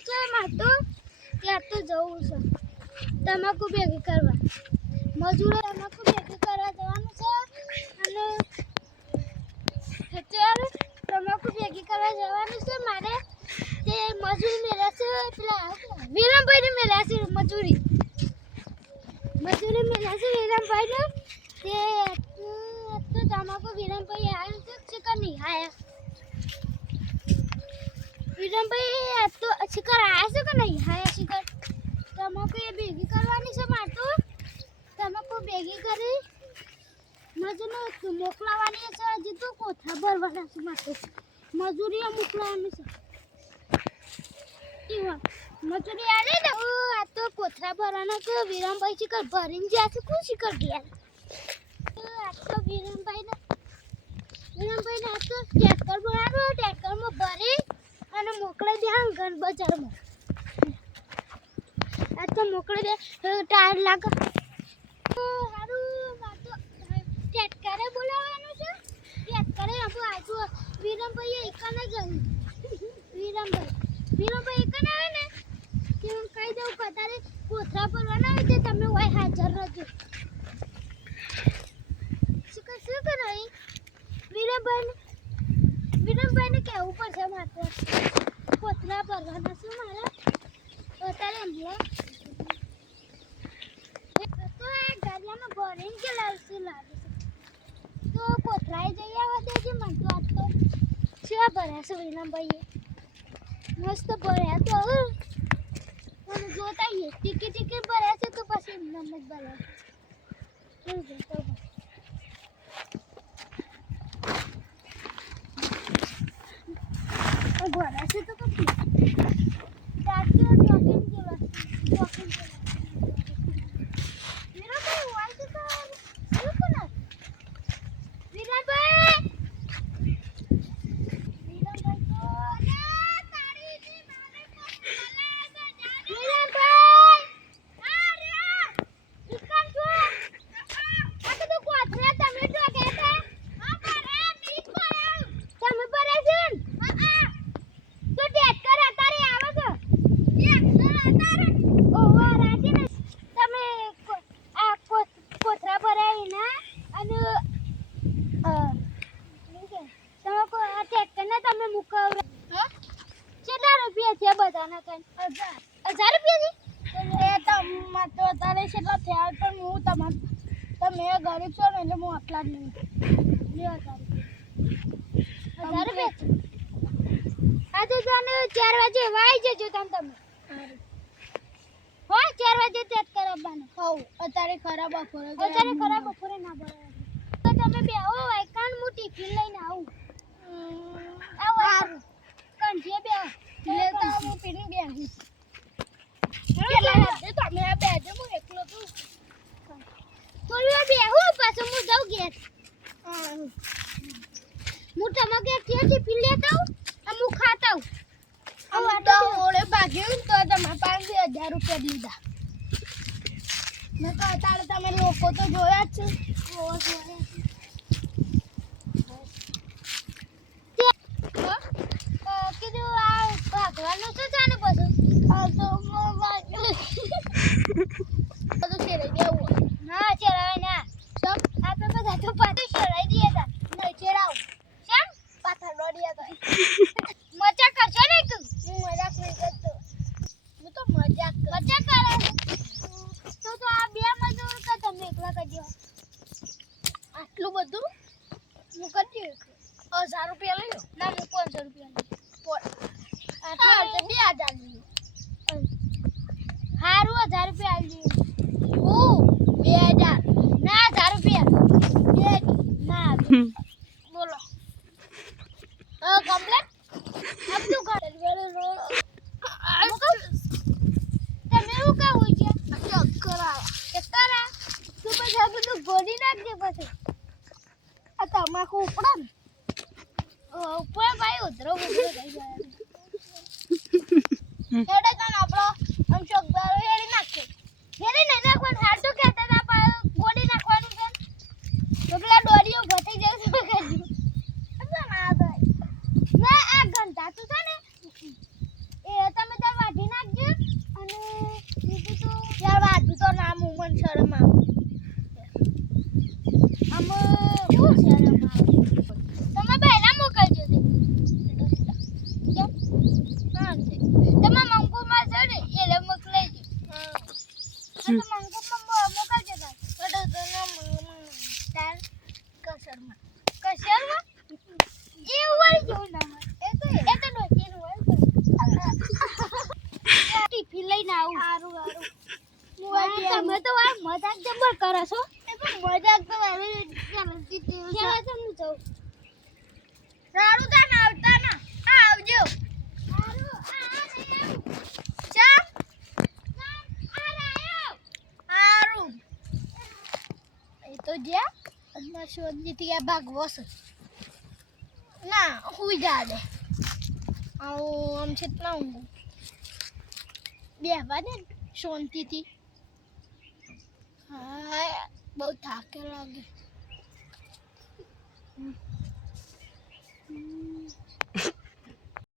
જવાનું છે મારે તો ત્યાં તો જવું છે તમાકુ ભેગી કરવા મજૂરો તમાકુ ભેગી કરવા જવાનું છે અને અત્યારે તમાકુ ભેગી કરવા જવાનું છે મારે તે મજૂરી મેળ્યા છે પેલા વિરમભાઈને મેળ્યા છે મજૂરી મેળ્યા છે વિરમભાઈને તે તો તમાકુ વિરમભાઈ આવ્યા છે કે નહીં આવ્યા વિરમભાઈ તો શિખર આવ્યા છે કે નહીં આવ્યા શિખર તમાકુ એ ભેગી કરવાની છે મારે તો તમાકુ ભેગી કરી મજૂરને મોકલાવાની છે હજી તો કોથળા ભરવાના છે મારે મજૂરીઓ મોકલાવાની છે મજૂરી આલે ને આ તો કોથળા ભરવાના છે વિરમભાઈ શિખર ભરીને જ્યાં છે કોણ શિખર ગયા આ તો વિરમભાઈને આ તો ટ્રેક્ટર બનાવો ટ્રેક્ટરમાં ભરી અને મોકલી દે ગન બજારમાં આ તો મોકલી દે ટાયર લાગે સારું તો ટ્રેક્ટરે બોલાવવાનું છે ટ્રેક્ટરે આપણું આજુ વિરમભાઈ એકને જવું વિરમભાઈ એકને આવે ને કે હું કહી દઉં કે તારે કોથળા ભરવાના હોય તે તમે હોય હાજર રહેજો શું કરાય વિરમભાઈને કહેવું પડશે માત્ર કોથળા ભરવાના છે મારા અત્યારે સમજો તો આ ગાડિયામાં ભરીને કે લાગે છે તો કોથળાએ જઈ આવવા દેજે મને તો આજ તો શેવા ભર્યા છે વિરમભાઈએ મસ્ત ભર્યા તો મને જોતા ટીકી ભર્યા છે તો પછી એમને જ ભર્યા છે ભર્યા છે તો પછી તમે ગરીબ છો ને એટલે હું આટલા જ નહીં 2000 આ તો તને 4 વાગે વાઈ જજો તમે હો 4 વાગે તેજ કરાવવાનો હોવ અત્યારે ખરાબ બપોરે ના બરાબર તો તમે બે આવો કાન હું ટિફિન લઈને આવું આવો કાન જે બે લે તો હું પીને બેહીશ તમે બેજો હું એકલો છું થોડી બેહું પાછો હું જાઉં ઘેર હું તમારે ત્યાંથી પી લેતા આવું હું ખાતા આવું તો ઓળે ભાગ્યું તો તમે 5000 રૂપિયા લીધા મેં તો અત્યારે તમે લોકો તો જોયા જ છે કીધું આ ભાગવાનું શું છે ને બધું આ તો બધું છેડાઈ દેવું ના ચેરાવે ના સબ આપણે બધા તો પાછું ચેરાઈ દઈએ તા નહીં ચેરાવ કેમ પાછા દોડીયા તો મજાક કરશો ને તું હું મજાક નહીં કરતો હું તો મજાક કરે તો આ બે મજૂર કે તમે એકલા કરજો આટલું બધું હું કરજો 1000 રૂપિયા લઈ લો ના હું 500 રૂપિયા લઈ આટલા 2000 લઈ હારું 1000 રૂપિયા આવી હું 2000 ના 1000 રૂપિયા ના બોલો કમ્પ્લેટ अब तो घर वाले रोड તમે હું કા હોય છે ચક્કર તું પછી આ બધું ગોળી નાખજે પછી આ તમાકુ ઉપડે ને ઉપર ભાઈ ઉધરો થઈ જાય હેડે કાન આપણો આમ ચોકદારો હેડી નાખે હેડી નહીં નાખવાનું હાર તો કહેતા હતા ગોળી નાખવાનું છે તો પેલા દોરીઓ ભટી જાય તો કહેજો ના આ ગંધા તું છે ને એ તમે તાર વાટી મને શરમ આવે આમાં બહુ શરમ આવે તમે બહેરા મોકલજો તે કેમ હા તે તમે મંગુમાં છો ને એટલે મોકલાઈ દો હા તો મંગુમાં મોકલજો તાર તો તાર કસરમાં એ હોય જો નામ એ તો ડોસીનું હોય ટિફિન લઈને આવું સારું તમે તો આ મજાક જબર કરો છો એ તો મજાક તો આવી ચાલતી ટીવી ચાલો તો હું જાઉં સારું તા ના આવતા ના આવજો સારું આ નહીં આવું ચા સારું એ તો જ્યાં અદના શોધની ત્યાં ભાગવો છે ના હુઈ જા દે આમ છેટલા ઊંઘું બેહવા દે શાંતિથી હા બહુ થાકે લાગે